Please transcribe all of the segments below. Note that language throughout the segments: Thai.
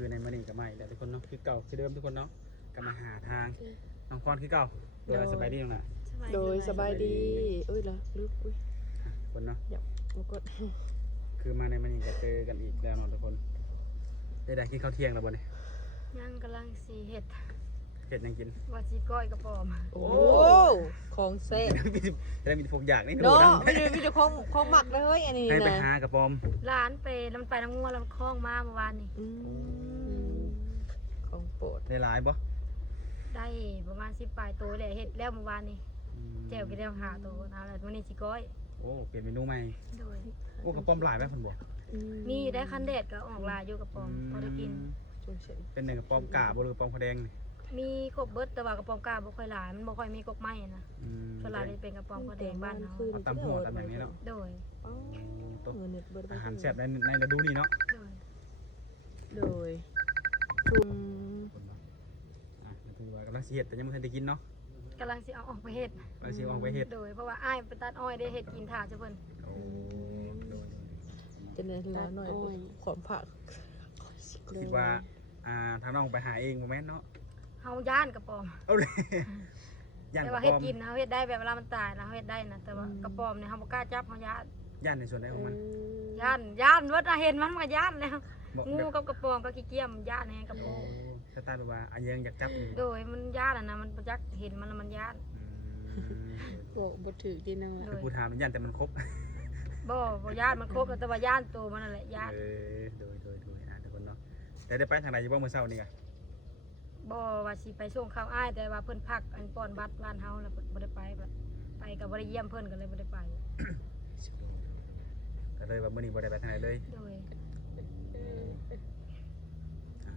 คือในมื้อนี้ก็มาอีกแล้วทุกคนเนาะคือเก่าคือเดิมทุกคนเนาะก็มาหาทางน้องพรคือเก่าโดยสบายดีจังล่ะ โดยสบายดีอุ้ยเหรอลูกอุ้ย ทุกคนเนาะ เดี๋ยวมากด คือมาในมื้อนี้ก็เจอกันอีกแล้วเนาะทุกคนได้กินข้าวเที่ยงแล้วบ่เนี่ย ยังกำลังสีเห็ด เฮ็ดหยังกิน ว่าสีก้อยกระป๋อม โอ้ของแซ่บ จะได้มีพวกอยากนี่ดู เนาะ นะ ไม่ได้มีแต่ของหมักเลยเฮ้ยอันนี้ ให้ไป นะ หากระปอม ร้านไปแล้วมันไปน้ำงัวแล้วมันคล้องมาเมื่อวานนี่ อืมของโปรด ได้หลายบ่ ได้ประมาณ10 ปลายตัวเลยเห็ดแล้วเมื่อวานนี่แจ่วก็ได้หาตัวนะแล้ววันนี้สีก้อย โอ้เปลี่ยนเมนูใหม่ โดย โอ้กระปอมหลายไหมเพิ่นบอก มีอยู่ได้คันเด็ดก็ออกลายอยู่กระป๋อมพอได้กิน จุ่มเฉย เป็นหนึ่งกระปอมกาบ่หรือกระปอมขาวแดงนี่ มีครบเบิดแต่ว่ากระป๋อมกล้าบ่ค่อยหลายมันบ่ค่อยมีกกไม้นะ อืม ส่วนหลายจะเป็นกระป๋อมกระแดงบ้านเฮา เอาตำหัวตำอย่างนี้เนาะ โดย อ๋อ ตัว เน็ตเบิด อาหารแซ่บในฤดูนี้เนาะ โดย โดยจุ่ม คนเนาะอ่ะคือว่ากำลังสิเฮ็ดแต่ยังบ่ทันได้กินเนาะ กำลังสิเอาออกไปเห็ด กำลังสิเอาไปเฮ็ด โดยเพราะว่าอ้ายไปตัดอ้อยได้เห็ดกินถ่าจะเพิ่น โอ้โดย จะเน้นร้านหน่อยขอมผัก คิดว่าทางน้องไปหาเองบ่แม่นเนาะ เฮาย่านกระป๋อม เอาเลยย่าน แต่ ก ว่า ระ เฮ็ ป ด อม กินนะเฮาเฮ็ดได้แบบเวลามันตายนะเฮาเฮ็ดได้นะแต่ว่ากระป๋อมเนี่ยเฮาบ่กล้าจับเฮาย่าน ย่านในส่วนใดของมัน ย่านว่าเห็นมันก็ย่านแล้ว บ่ งู แบบ กับกระป๋อมกับขี้เกียจย่านแฮงกระ โอ้ ป๋อม สไตล์แบบว่าอันยังอยากจับนี่ โดยมันย่านอ่ะนะมันบ่จักเห็นมันแล้วมันย่าน โอ้บดถือดีนัง โด คือย ผู้ถามมันย่านแต่มันครบ บ่ย่านมันครบแต่ว่าย่านตัวมันนั่นแหละย่าน โดยทุกคนเนาะแต่ได้ไปทางไหนอยู่บ่เมื่อเช้านี่กะ บ่ว่าสิไปส่งข้าวอ้ายแต่ว่าเพิ่นพักอันป้อนบัตรบ้านเฮาแล้วบ่ได้ไปแบบไปก็บ่ได้เยี่ยมเพิ่นก็เลยบ่ได้ไป ก็เลยว่ามื้อนี้บ่ได้ไปทางไหนเลย โดย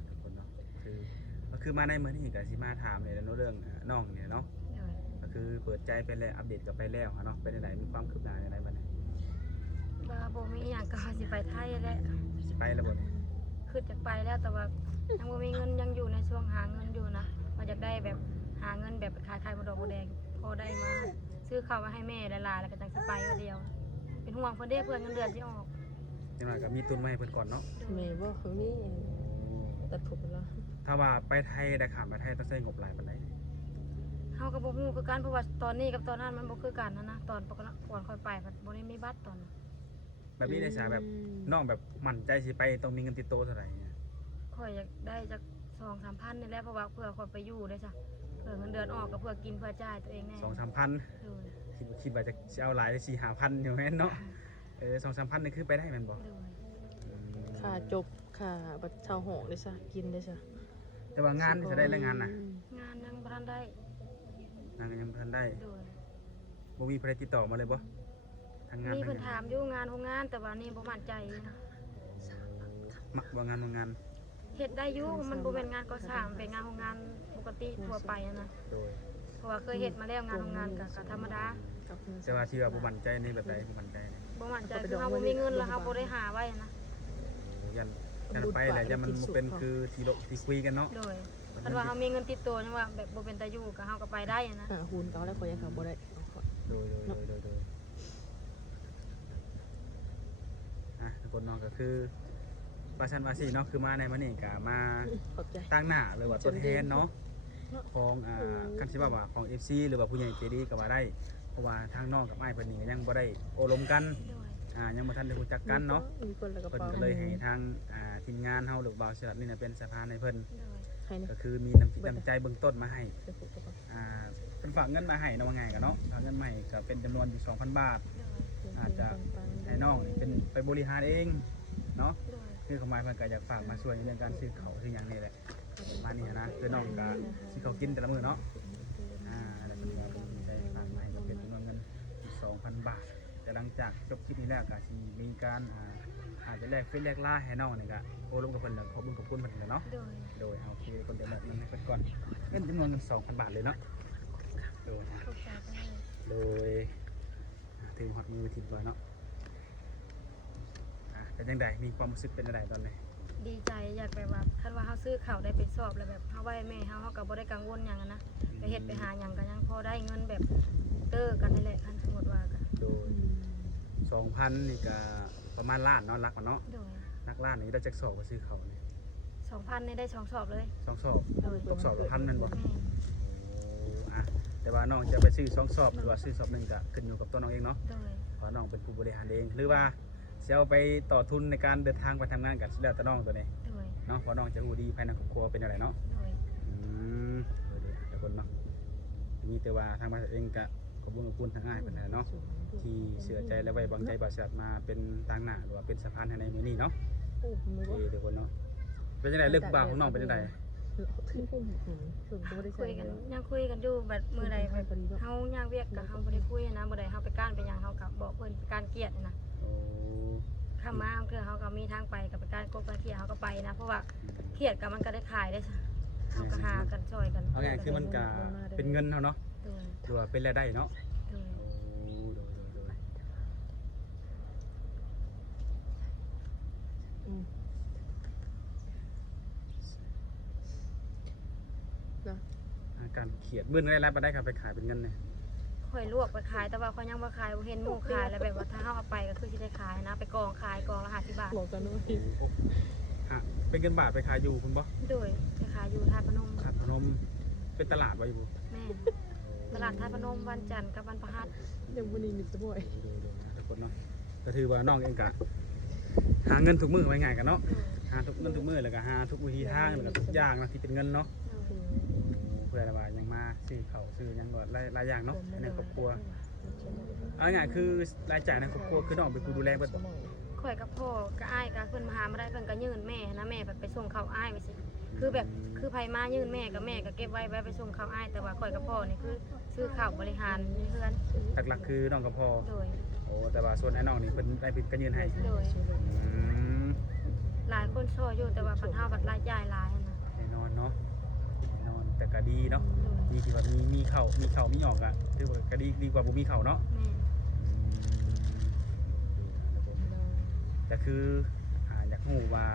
ทุกคนเนาะก็คือมาในมื้อนี้ก็สิมาถามในเรื่องน้องเนี่ยเนาะ โดย ก็คือเปิดใจไปแล้วอัปเดตกับไปแล้วเนาะเป็นจังไดมีความคืบหน้าจังไดบัดนี้ ว่าบ่มีหยังก็สิไปไทยแหละ สิไปแล้วบ่นี่ คือจะไปแล้วแต่ว่ายังบ่มีเงินยังอยู่ในช่วงหาเงินอยู่นะว่าอยากได้แบบหาเงินแบบขายไข่มดอกมดแดงพอได้มาซื้อข้าวไว้ให้แม่หลายๆแล้วก็จังสิไปเอาเดียว เป็นห่วงเพิ่นเด้เพื่อนเงินเดือนสิออก จังหน่อยก็มีตุนมาให้เพิ่นก่อนเนาะ แม่บอกเขานี่ตัดผมแล้ว ถ้าว่าไปไทยได้ข้ามไปไทยต้องใช้งบหลายปานใด เฮาก็บ่ฮู้คือกันเพราะว่าตอนนี้กับตอนนั้นมันบ่คือกันนะตอนปกติก่อนค่อยไปมันบ่ได้มีบัตรตอนนั้น แบบนี้ได้สาแบบน้องแบบมั่นใจสิไปต้องมีเงินติดตัวเท่าไหร่เนี่ย ค่อยอยากได้จัก 2-3 พันนี่แหละเพราะว่าเพื่อค่อยไปอยู่ได้จ้ะเพื่อเงินเดือนออกก็เพื่อกินเพื่อจ่ายตัวเองแน่ 2-3 พัน โดย คิดว่าจะเอาหลายได้4-5 พันอยู่แม่นเนาะ2-3 พันนี่คือไปได้แม่นบ่ โดย ค่าจบค่าบัตรเช่าหอได้ซะกินได้ซะ แต่ว่างานจะได้รายงานน่ะ งานยังบ่ทันได้ งานก็ยังบ่ทันได้ โดย บ่มีใครติดต่อมาเลยบ่ทางงาน มี ทาง เพิ่น งา ถาน มอยู่งานโรงงานแต่ว่านี่บ่มั่นใจนะ มักบ่งาน เฮ็ดได้อยู่มันบ่เป็นงานก่อสร้างเป็นงานโรงงานปกติทั่วไปอะนะ โดย เพราะว่าเคยเฮ็ดมาแล้วงานโรงงานก็ธรรมดา แต่ว่าที่ว่าบ่มั่นใจในแบบใดบ่มั่นใจเนี่ย บ่มั่นใจคือเฮาบ่มีเงินแล้วเฮาบ่ได้หาไว้นะ ยันไปแหละยันมันบ่เป็นคือที่คุยกันเนาะ โดยคันว่าเฮามีเงินติดตัวจังว่าแบบบ่เป็นตาอยู่ก็เฮาก็ไปได้อะนะ หาหุ่นเก่าแล้วก็ยังหาบ่ได้ โดยทุกคนเนาะก็คือประชันวาสีเนาะคือมาในมื้อนี้ก็มา ขอบใจ ตั้งหน้าหรือว่าตัวแทนเนาะของคันสิว่าของ FC หรือว่าผู้ใหญ่ใจดีก็ว่าได้เพราะว่าทางน้องกับอ้ายเพิ่นนี่ก็ยังบ่ได้โอลมกัน โดย ยังบ่ทันได้รู้จักกันเนาะ มีคนละกระ เพิ่น เป๋า ก็เลยให้ทางทีมงานเฮาหรือบ่าวศิลป์นี่น่ะเป็นสะพานให้เพิ่น โดย ให้นะ ก็คือมีน้ำจิตน้ำใจเบื้องต้นมาให้เพิ่นฝากเงินมาให้เนาะว่าไงกันเนาะฝากเงินมาให้ก็เป็นจำนวนอยู่ 2,000 บาท โดย อาจจะให้น้องนี่เป็นไปบริหารเองเนาะ โดย คือเขาหมายเพิ่นก็อยากฝากมาช่วยในเรื่องการซื้อข้าวซื้อหยังนี่แหละประมาณนี้นะคือน้องก็สิเขากินแต่ละมื้อเนาะแล้วเพิ่นก็ได้ฝากมาให้ก็เป็นจำนวนเงิน 2,000 บาทแต่หลังจากจบคลิปนี้แล้วก็สิมีการอาจจะแลกเฟซแลกไลน์ให้น้องนี่ก็โอ้ลงกับเพิ่นแล้วขอบคุณเพิ่นเนาะ โดย โดยเอาคือคนจะแบบนั้นให้เพิ่นก่อนเงินจำนวนเงิน 2,000 บาทเลยเนาะโดย ขอบใจจังเลย โดยถึงฮอตมือทิพย์เลยเนาะเป็นยังไงมีความรู้สึกเป็นอะไรตอนนี้ ดีใจอยากแบบว่าคันว่าเฮาซื้อข้าวได้ไปสอบแล้วแบบเฮาไว้แม่เฮาก็บ่ได้กังวลหยังอะนะไปเฮ็ดไปหาหยังก็ยังพอได้เงินแบบเตอร์กันนี่แหละคันสมมุติว่าก็ โดย 2,000นี่ก็ประมาณล้านเนาะรักมันเนาะ โดย รักล้านนี่ได้จักสอบก็ซื้อเขาเนี่ย 2,000นี่ได้2สอบเลย สองสอบตกสอบละพันแม่นบ่ แม่ โอ้อ่ะแต่ว่าน้องจะไปซื้อสองสอบหรือว่าซื้อสอบหนึงก็ขึ้นอยู่กับตัวน้องเองเนาะ โดย เพราะน้องเป็นผู้บริหารเองหรือว่าสิเอาไปต่อทุนในการเดินทางไปทำงานก็สิแล้วแต่น้องตัวนี้ โดย เนาะเพราะน้องจะรู้ดีภายในครอบครัวเป็นอะไรเนาะ โดย อืมทุกคนเนาะมีแต่ว่าทางบ้านเองก็ขอบคุณทางอ้ายเป็นอะไรเนาะที่เชื่อใจและไว้วางใจบริษัทมาเป็นทางหน้าหรือว่าเป็นสะพานให้ในมื้อนี้เนาะ โอ้ไม่ โอ รู้ เคทุกคนเนาะเป็นจังไดเรื่องบ่าวของน้องเป็นจังได คุยกันยังคุยกันอยู่แบบมื้อใดแบบเฮาย่างเวียกกับเฮาบ่ได้คุยนะบ่ได้เฮาไปก้านไปหยังเฮาก็บอกเพิ่นไปก้านเกียรตินะ โอ้ ข้ามาเคือเฮาก็มีทางไปกับไปก้านกบกันเที่ยวเฮาก็ไปนะเพราะว่าเขียดก็มันก็ได้ขายได้ซะเฮาก็หากันช่วยกัน เอาง่ายๆคือมันก็เป็นเงินเฮาเนาะ โดย หรือว่าเป็นรายได้เนาะ โดย โอ้โดย อาการเขียดมื้อนึงได้รับมาได้ครับไปขายเป็นเงินเนี่ย ค่อยลวกไปขายแต่ว่าเขายังบ่ขายบ่เห็นหมู่ขายแล้วแบบว่าถ้าเฮาเอาไปก็คือสิได้ขายนะไปกองขายกองละ50 บาท บอกกันว่า ฮะเป็นเงินบาทไปขายอยู่คุณบ่ โดยไปขายอยู่ท่าพนม ขายพนมเป็นตลาดไว้อยู่ แม่ตลาดท่าพนมวันจันทร์กับวันพฤหัส ยังวันนี้มีสบอย ทุกคนเนาะก็ถือว่าน้องเองกะหาเงินทุกมื้อไว้ง่ายกันเนาะหาทุกเงินทุกมื้อแล้วก็หาทุกวิธีทางแล้วก็ทุกอย่างนะที่เป็นเงินเนาะเพื่อว่ายังมาซื้อข้าวซื้อหยังก็หลายอย่างเนาะในครอบครัวเอาง่ายๆคือรายจ่ายในครอบครัวคือน้องเป็นผู้ดูแลเบิดบ่ ข่อยกับพ่อกับอ้ายก็เพิ่นมาหามาได้เพิ่นก็ยื่นแม่นะแม่แบบไปส่งข้าวอ้ายไปสิคือแบบคือไผมายื่นแม่กับแม่ก็เก็บไว้ไปส่งข้าวอ้ายแต่ว่าข่อยกับพ่อนี่คือซื้อข้าวบริหารในเฮือน หลักๆคือน้องกับพ่อ โดย โอ้แต่ว่าส่วนไอ้น้องนี่เพิ่นได้เป็นกันยืนให้ โดย อืม หลายคนช่วยอยู่แต่ว่าปัญหาบัดรายจ่ายหลายนะ แน่นอนเนาะแน่นอนแต่ก็ดีเนาะ โดย ดีที่ว่ามีเข่ามีออกอ่ะถือว่าก็ดีกว่าบ่มีเข่าเนาะ แม่ แต่คืออยากรู้ว่า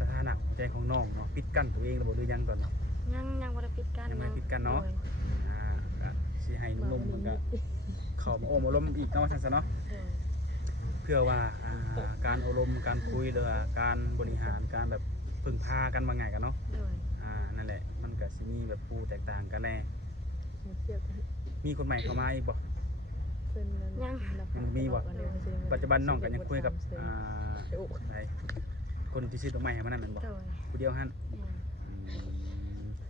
สถานะหัวใจของน้องเนาะปิดกั้นตัวเองหรือบ่หรือยังตอนนี้ ยังบ่ได้ปิดกั้น ยังไม่ปิดกั้นเนาะ โดย ก็สิให้หนุ่มๆมันก็เข้ามาโอ้มาล้มอีกเนาะว่าซั่นซะเนาะ โดย เพื่อว่าการอบรมการคุยหรือว่าการบริหารการแบบพึ่งพากันมาไงกันเนาะ โดย นั่นแหละมันก็สิมีแบบผู้แตกต่างกันแน่ เทียบกัน มีคนใหม่เข้ามาอีกบ่ เพิ่นนั้น มีบ่ปัจจุบันน้องก็ยังคุยกับไหนคนที่ซื้อดอกไม้ให้มันนั่นแม่นบ่ โดย ผู้เดียวหั่น แม่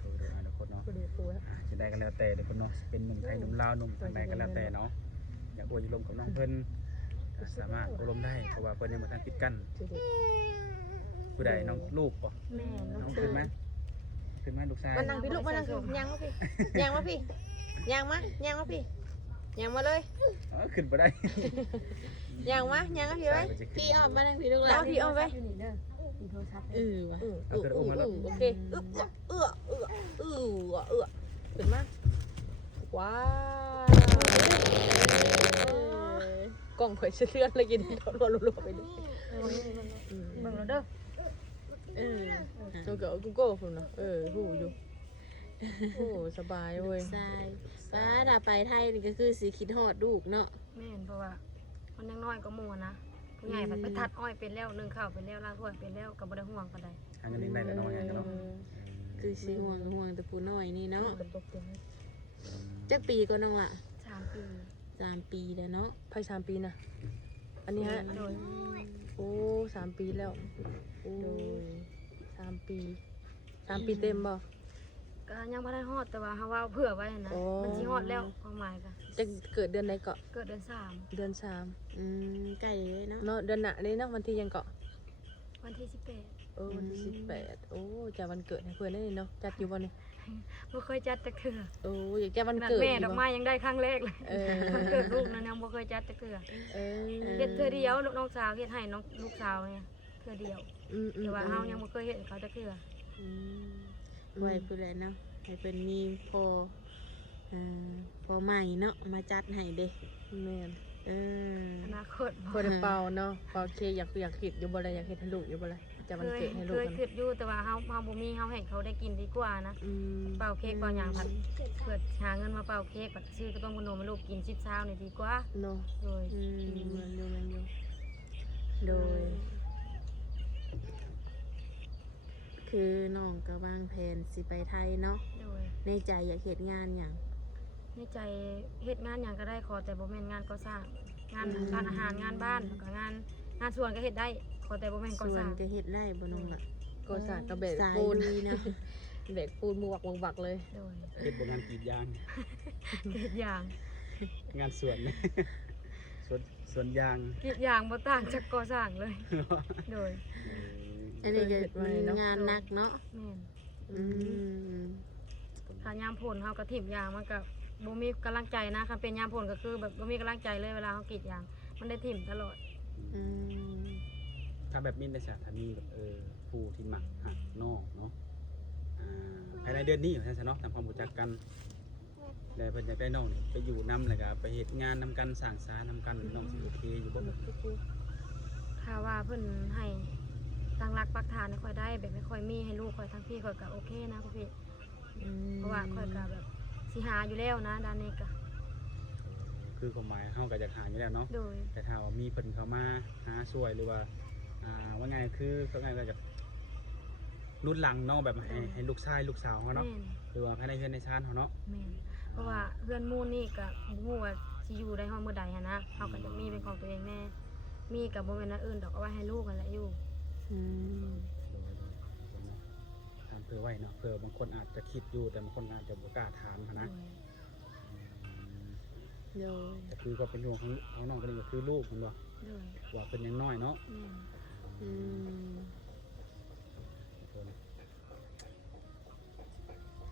ดูทุกคนเนาะ บ่ได้ปูแล้ว จะได้กันแล้วแต่เด็กคนเนาะเป็นหนุ่มไทยหนุ่มลาวหนุ่มทางใดกันแล้วแต่เนาะอยากอวยอยู่ลมกับน้องเพิ่นก็สามารถอารมณ์ได้เพราะว่าเพิ่นยังบ่ทันปิดกั้นผู้ใดน้องลูกบ่ แม่ลู น้อง ก ขึ้นไหมขึ้นไหมลูกชาย มันนั่งพี่ลูกมันนั่งพี่ยังมาพี่ยังมาพี่ยังมายังมาพี่ยังมาเลย ขึ้นบ่ได้ ยังมายังมาพี่ไว้พี่ออกมานั่งพี่ลูกแล้วพี่ออกไปเออวะโอเคเอื้อขึ้นมาว้ากล่องข่อยเชื่อนเลยกินรัวๆไปเลย เบิ่งแล้วเด้อ แล้วก็กูโก้พุ่นเนาะหูอยู่โอ้สบายเว้ย ใช่ป้าถ้าไปไทยนี่ก็คือสิคิดฮอดลูกเนาะ แม่นเพราะว่ามันยังน้อยก็หมู่นะผู้ใหญ่ไปทัดอ้อยเป็นแล้วนึ่งข้าวเป็นแล้วล้างถ้วยเป็นแล้วก็บ่ได้ห่วงปานใด ทางนี้ได้แต่น้อยกันเนาะ คือสิห่วงแต่ผู้น้อยนี่เนาะจักปีก็น้องล่ะ 3 ปี 3 ปีแล้วเนาะ ไพ่3 ปีนะอันนี้ฮะ โดย โอ้3 ปีแล้วโอ้3 ปี3 ปีเต็มบ่ ก็ยังบ่ได้ฮอดแต่ว่าเฮาว่าเผื่อไว้นะมันสิฮอดแล้วความหมายก็ จะเกิดเดือนไหนเกาะ เกิดเดือน เดือน ใกล้เลยเนาะ 3เนาะเดือนหน้าเลยเนาะวันที่ยังเกาะ 3วันที่18 วันที่18โอ้จะวันเกิดให้เพื่อนได้เนาะจัดอยู่บ่นี่ บ่เคยจัดจักเทื่อ โอ้อยากแก้วัน ขนาด เกิด แม่ดอกไม้ยังได้ครั้งแรกเลย เออ วันเกิดลูกนั้นยังบ่เคยจัดจักเทื่อ เออ เฮ็ดเทื่อเดียวน้องสาวเฮ็ดให้น้องลูกสาวเนี่ยเทื่อเดียวแต่ว่าเฮายังบ่เคยเฮ็ดให้เขาจักเทื่อ ไว้ผู้ใดเนาะให้เป็นมีพอใหม่เนาะมาจัดให้เด้ แม่น อนาคต พอได้เป่าเนาะเป่าเค้กอยากคิดอยู่บ่ล่ะอยากเฮ็ดให้ลูกอยู่บ่ล่ะจะวันเกิดให้ลู เค ก ย กัน คิดอยู่แต่ว่าเฮาบ่มีเฮาให้เขาได้กินดีกว่านะเป่าเค้กเป่าหยังผัดเพื่อหาเงินมาเป่าเค้กผัดซื้อก็ต้องขนมให้ลูกกิน10เช้านี่ดีกว่า เนาะ โดย มันอยู่ โดย คือน้องก็วางแผนสิไปไทยเนาะ โดย ในใจอยากเฮ็ดงานหยัง ในใจเฮ็ดงานหยังก็ได้ขอแต่บ่แม่นงานก่อสร้างงานร้านอาหารงานบ้านแล้วก็งานสวนก็เฮ็ดได้ขอแต่บ่แม่นก่อ ส่ว ส น ร้าง ก็เฮ็ดได้บ่น้องล่ะ ก็สากกระเบก สาย ปูน ลุยนะ เบกปูนบวกบักเลย โดย เฮ็ดบ่งานกรีดยาง กรีดยาง งานสวน สวนยาง กรีดยางบ่ต่างจากก่อสร้างเลย โดย อันนี้ก็งานหนักเนาะ แม่น อืม ถ้ายามผลเฮาก็ถิ่มยางมันก็บ่มีกำลังใจนะคันเป็นยามผลก็คือแบบบ่มีกำลังใจเลยเวลาเฮากรีดยางมันได้ถิ่มตลอด อืม ถ้าแบบนี้ในสถานีแบบผู้ที่หมักหักนอกเนาะภายในเดือนนี้อยู่ซั่นซะเนาะทำความรู้จักกันแล้วเพิ่นอยากได้น้องนี่ไปอยู่นํแล้วก็ไปเฮ็ดงานนํกันสร้างสานํกันน้องสิโอเคอยู่บ่ ถ้าว่าเพิ่นให้ตั้งรักปักฐานให้ค่อยได้แบบไม่ค่อยมีให้ลูกค่อยทั้งพี่ค่อยก็โอเคนะคุณพี่ อืม เพราะว่าค่อยก็แบบสิหาอยู่แล้วนะด้านนี้ก็ คือความหมายเฮาก็อยากหาอยู่แล้วเนาะ โดย แต่ถ้าว่ามีเพิ่นเข้ามาหาช่วยหรือว่าว่าไงคือเขาไงก็จะรุ่นหลังเนาะแบบให้ลูกชายลูกสาวเขาเนาะ แม่น หรือว่าภายในเฮือนในชานเขาเนาะ แม่นเพราะว่าเพื่อนหมู่นี่ก็บ่ฮู้ว่าสิอยู่ได้ฮอดมื้อใดหันนะเฮาก็จะมีเป็นของตัวเองแน่มีก็บ่แม่นอันอื่นดอกเอาไว้ให้ลูกนั่นแหละอยู่ อืม ถามเพื่อไว้เนาะเพื่อบางคนอาจจะคิดอยู่แต่บางคนอาจจะบ่กล้าถามหั้น โด นะ ย โดย แต่คือก็เป็นห่วงของน้องคนนี้ก็คือลูกมันบ่ โดย ว่าเพิ่นยังน้อยเนาะ แม่น อืม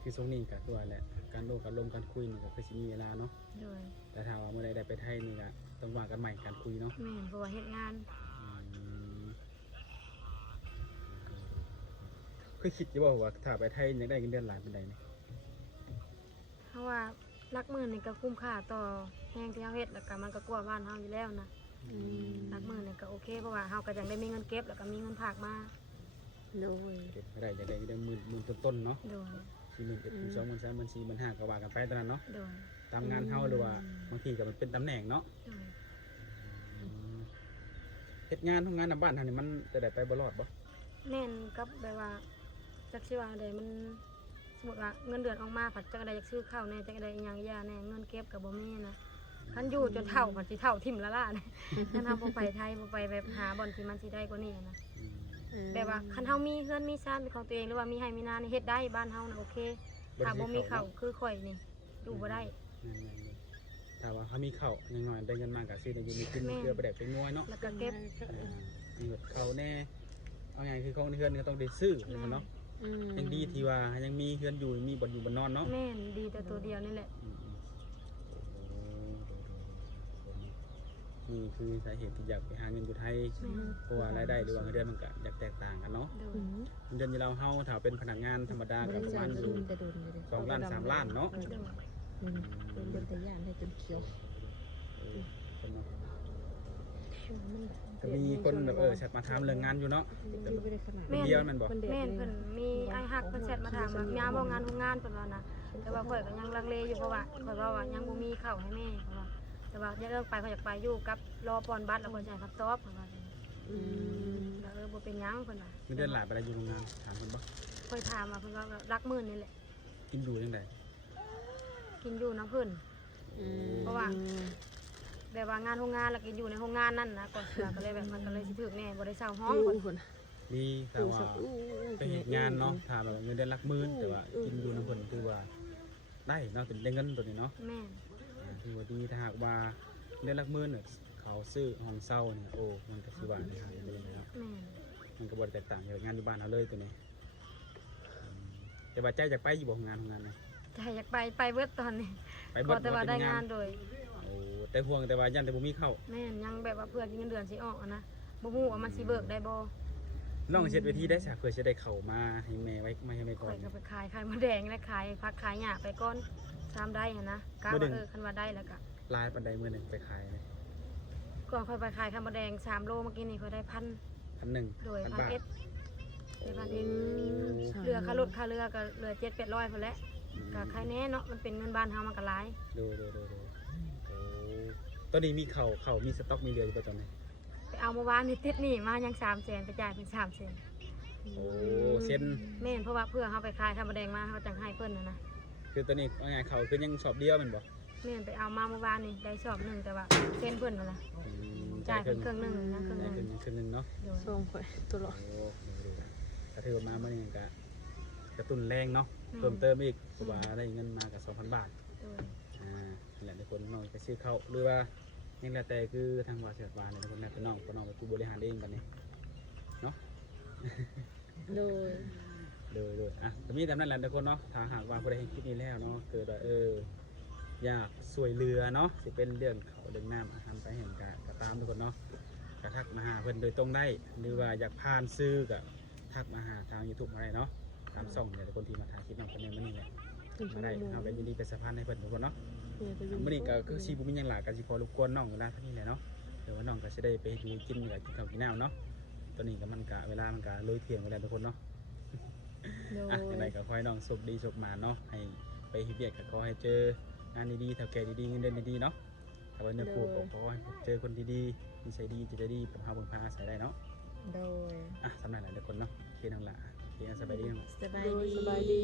คือช่วงนี้ก็ด้วยแหละการโลกการลมการคุยนี่ก็คือสิมีเวลาเนาะ โดย แต่ถ้าว่าเมื่อใดได้ไปไทยนี่ก็ต้องว่ากันใหม่การคุยเนาะ แม่นเพราะว่าเฮ็ดงาน เคยคิดอยู่บ่ว่าถ้าไปไทยยังได้เงินเดือนหลายปานใดนี่ เพราะว่ารักหมื่นนี่ก็คุ้มค่าต่อแรงที่เฮาเฮ็ดแล้วก็มันก็กว่าบ้านเฮาอยู่แล้วนะ อืม รักหมื่นนี่ก็โอเคเพราะว่าเฮาก็ยังได้มีเงินเก็บแล้วก็มีเงินฝากมา โดย เก็บไม่ได้จะได้เดือนหมื่นต้นๆเนาะ โดย 40,000 20,000 30,000 40,000 ก็ว่ากันไปตอนนั้นเนาะ โดย ตามงานเฮาหรือว่าบางทีก็มันเป็นตำแหน่งเนาะ โดย เฮ็ดงานทำงานในบ้านเฮานี่มันจะได้ไปบ่รอดบ่ แม่นกับแบบว่าจักสิว่าใดมันสมมุติว่าเงินเดือนออกมาผัดจักใดอยากซื้อข้าวแหน่จักใดอีหยังยาแหน่เงินเก็บก็บ่มีนะคันอยู่จนเฒ่าผัดสิเฒ่าทิ่มละล่ะเนี่ยนั่นเฮาบ่ไปไทยบ่ไปแบบหาบ่อนที่มันสิได้กว่านี้นะ แบบว่าคันเฮามีเฮือนมีซ่านเป็นของตัวเองหรือว่ามีไร่มีนานี่เฮ็ดได้บ้านเฮานะโอเคถ้าบ่มีข้าวคือข่อยนี่อยู่บ่ได้ ถ้าว่าเขามีข้าวอย่างน้อยได้เงินมาก็ซื้อได้อยู่มีกิน แม่ มีเกลือไปแดกไปงวยเนาะ แล้วก็เก็บ มีแบบข้าวแน่เอาไงคือของในเฮือนก็ต้องได้ซื้อเนาะ อืม ยังดีที่ว่ายังมีเฮือนอยู่มีบ่อนอยู่บ่อนนอนเนาะ แม่นดีแต่ตัวเดียวนี่แหละ นี่คือสาเหตุที่อยากไปหาเงินอยู่ไทย แม่น เพราะว่ารายได้หรือว่าเงินเดือนมันก็อยากแตกต่างกันเนาะ โด อื ย ม เงินเดือนที่เราเฮาถ้าเป็นพนักงานธรรมดาก็ประมาณอยู่ แต่โดนเลย 2 ล้าน 3 ล้านเนาะ โดย เป็นบนแต่ย่านได้จนเขียว ก็มีคนแบบแชทมาถามเรื่องงานอยู่เนาะ คือไม่ได้ขนาด คนเดียวแมันบอก แม่นเพิ่นมีไอ้ฮักเพิ่นแชทมาถามว่ามีบ่งานโรงงานเพิ่นว่านะแต่ว่าข่อยก็ยังลังเลอยู่เพราะว่าข่อยว่ายังบ่มีข้าวให้แม่เพราะว่าแต่ว่าอยากเลิกไปข่อยอยากไปอยู่กับรอปอนบัตรแล้วข่อยจ่ายครับตอบเพิ่นว่า อืม แล้วบ่เป็นหยังเพิ่นว่า เงินเดือนหลายไปได้อยู่โรงงานถามคนบ่ ข่อยถามว่าเพิ่นว่ารักหมื่นนี่แหละ กินอยู่จังได กินอยู่น้ำเพิ่น อืม เพราะว่า แบบว่างานโรงงานแล้วก็อยู่ในโรงงานนั่นนะก่อนเสือก็เลยแบบมันก็เลยสิถึกแน่บ่ได้เช่าห้อง อู้ เพิ่น คน มีแต่ว่าไปเฮ็ดงานเนาะถ้าแบบเงินเดือนหลักหมื่นแต่ว่ากินอยู่นำเพิ่นคือว่าได้เนาะเป็นได้เงินตัวนี้เนาะ แม่น ถือว่าดีถ้าหากว่าเดือนหลักหมื่นเนี่ยเขาซื้อห้องเช่าเนี่ยโอ้มันก็สิว่าได้หาได้แล้ว แม่น มันก็บ่ได้แตกต่างจากงานอยู่บ้านเฮาเลยตัวนี้แต่ว่าใจอยากไปอยู่บ่งานนี่ ใจอยากไปเบิดตอนนี้ ไป ข เบิ อ ด แต่ว่าได้งานโดย โอ้แต่ห่วงแต่ว่ายันแต่บ่มีเข้า แม่นยังแบบว่าเพื่อที่เงินเดือนสิออกอะนะบ่ฮู้ว่ามันสิเบิกได้บ่ ลองเช็ดเวทีได้ซะเพื่อจะได้เข้ามาให้แม่ไว้มาให้แม่ก่ ข่ อ อน ยก็ไปขายมะแดงและขายผักขายหญ้าไปก่อนตามได้อะนะกะว่าคันว่าได้แล้วก็ ลายปานใดมื้อหนึงไปขายเลย ก่อนค่อยไปขายไข่มะแดง3โลเมื่อกี้นี่ค่อยได้1,000 1,000 โดย 1,000 บาท 1,000ได้1,000เรือค่ารถค่าเรือก็เหลือ700-800พุ่นแหละก็ใครแน่เนาะมันเป็นเงินบ้านเฮามันก็หลาย ดูโอ้ตอนนี้มีเข่ามีสต็อกมีเรืออยู่ป่ะตอนนี้ ไปเอาเมื่อวานนี่ติดหนี้มายัง300,000ไปจ่ายเป็น300,000 โอ้เซ็น แม่นเพราะว่าเพื่อเฮาไปขายไข่มดแดงมาเฮาจังให้เพิ่นนะ คือตอนนี้ว่าไงเขาคือยังสอบเดียวแมันบ่ แม่นไปเอามาเมื่อวานนี่ได้สอบหนึ่งแต่ว่าเซ็นเพิ่นนั่นล่ะ อืม จ่ายเพิ่นเครื่องหนึงนะเครื่องห จ่าย นึง ครึ่งหนึงเนาะ โดย ส่งข่อยตัวละ โอ้ดูๆก็ถือว่ามาเมื่อนี้ก็กระตุ้นแรงเนาะเพิ่มเติมอีกเพราะว่าได้เงินมากับ 2,000 บาท โดย นั่นแหละทุกคนน้องไปซื้อเข้าวหรือว่ายังแล้วแต่คือทางว่าเสียบานเลยทุกคนแล้วแต่น้องก็น้องไปกูบริหารเองกันนี่เนาะ โดย เลยอ่ะก็มีแต่นั้นแหละทุกคนเนาะถ้าหากว่าผู้ใดเห็นคลิปนี้แล้วเนาะเกิดว่าอยากช่วยเหลือเนาะสิเป็นเรื่องเขาวเรื่องน้ำอาหารไปเห็นกะตามทุกคนเนาะกระทักมาหาเพิ่นโดยตรงได้หรือว่าอยากผ่านซื้อกับทักมาหาทาง YouTube มาได้เนาะตามช่องเนี่ยทุกคนที่มาถ่ายคลิปน้องคนนี้มานี่แหละมาได้เอาไปยินดีเป็นสะพานให้เพิ่นทุกคนเนาะ มื่อนี้ก็คือชีบุมีหยังหลายก็สิขอรบกวนน้องเวลาเท่านี้แหละเนาะเดี๋ยวว่าน้องก็จะได้ไปดูกินกับกินข้าวกินน้ำเนาะตอนนี้ก็มันกะเวลามันกะเลยเที่ยงเวลาทุกคนเนาะ โดย อ่ะยังไงก็ขอให้น้องสุขดีสุขมาเนาะให้ไปเฮ็ดเวียกก็ขอให้เจองานดีๆเท่าแก่ดีๆเงินเดือนดีๆเนาะถ้าว่าเนื้อคู่ก็ขอให้เจอคนดีๆนิสัยดีจิตใจดีเป็นพาบุญพาอาศัยได้เนาะ โดย อ่ะสำหรับหลายๆคนเนาะโอเคน้องละโอเคสบายดีน้องละ สบาย โดย ดี สบายดี